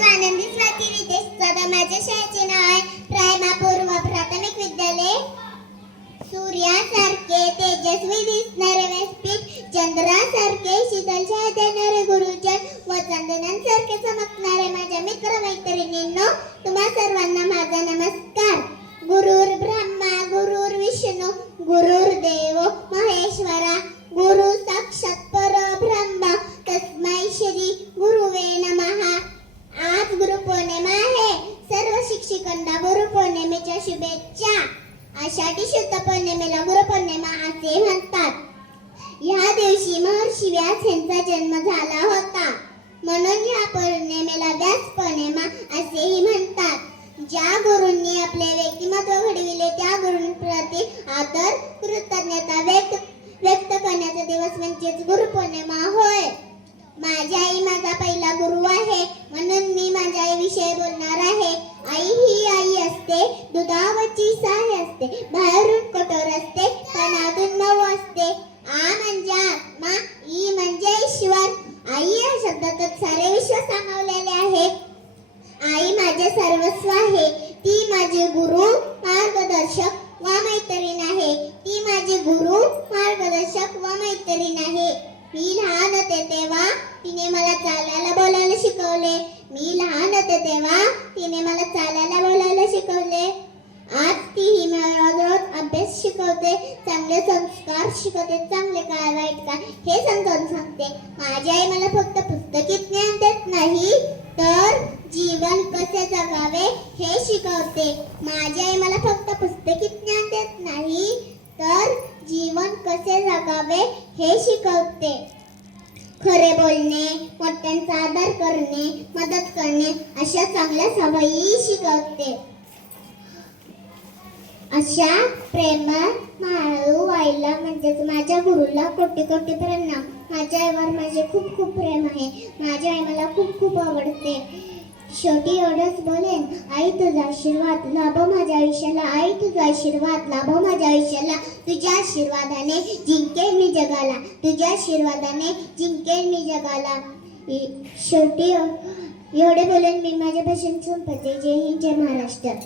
स्वानंदी स्वाती रितेश जाधव. माझ्या शाळेचे नाव आहे प्रायमापूर्व प्राथमिक विद्यालय. सूर्यासारखे तेजस्वी दिसणारे व्यासपीठ, चंद्रासारखे शीतल छाया देणारे गुरुजन व चंदनांसारखे चमकणारे माझ्या मित्र मैत्रिणींनो, तुम्हा सर्वांना माझा नमस्कार. गुरुर् ब्रह्मा गुरुर् विष्णू गुरुर्देव महेश्वरा, गुरु साक्षात परब्रह्म तस्मै श्री गुरुवे नमः. आज गुरुपौर्णिमा आहे. सर्व शिक्षकांना गुरुपौर्णिमेच्या शुभेच्छा. आषाढी शुद्ध पौर्णिमेला गुरुपौर्णिमा असे म्हणतात. या दिवशी महर्षी व्यास यांचा जन्म झाला होता, म्हणून या पौर्णिमेला व्यास पौर्णिमा असेही म्हणतात. ज्या गुरूंनी आपले व्यक्तिमत्व घडविले त्या गुरूंप्रती आदर कृतज्ञता व्यक्त करण्याचा दिवस म्हणजेच गुरुपौर्णिमा होय. माझी आई माझा पहिला गुरु आहे, म्हणून मी माझ्या आईविषयी बोलणार आहे. आई ही आई असते, दुधावरची साय असते, बाहेरून कठोर असते पण आतून मऊ असते. आ म्हणजे आत्मा, ई म्हणजे ईश्वर. आई या शब्दातच सारे विश्व सामावलेले आहे. आई माझे सर्वस्व आहे. ती माझी गुरु मार्गदर्शक व मैत्रीण आहे. ती माझी गुरु मार्गदर्शक व मैत्रीण आहे. मी लहान होते तेव्हा तिने मला चालायला बोलायला शिकवले. मी लहान होते तेव्हा तिने मला चालायला बोलायला शिकवले. आज तीही मला रोज अभ्यास शिकवते, चांगले संस्कार शिकवते, चांगले काय वाईट काय हे समजावून सांगते. माझी आई मला फक्त पुस्तकी ज्ञान देत नाही, तर जीवन कसे जगावे हे शिकवते. माझी आई मला फक्त पुस्तकी ज्ञान देत नाही, तर जीवन कसे जगावे हे शिकवते. खरे बोलणे, मोठ्यांचा आदर करणे, मदत करणे अशा चांगल्या सवयी शिकवते. अशा प्रेमळ माळू आईला म्हणजेच माझ्या गुरुला कोटी कोटी प्रणाम. माझ्या आईवर माझे खूप खूप प्रेम आहे. माझी आई मला खूप खूप आवडते. शेवटी एवढंच बोलेन, आई तुझा आशीर्वाद लाभो माझ्या आयुष्याला. आई तुझा आशीर्वाद लाभो माझ्या आयुष्याला. तुझ्या आशीर्वादाने जिंकेल मी जगाला. तुझ्या आशीर्वादाने जिंकेल मी जगाला. शेवटी एवढे बोलेन मी माझ्या भाषण संपते. जय हिंद, जय महाराष्ट्र.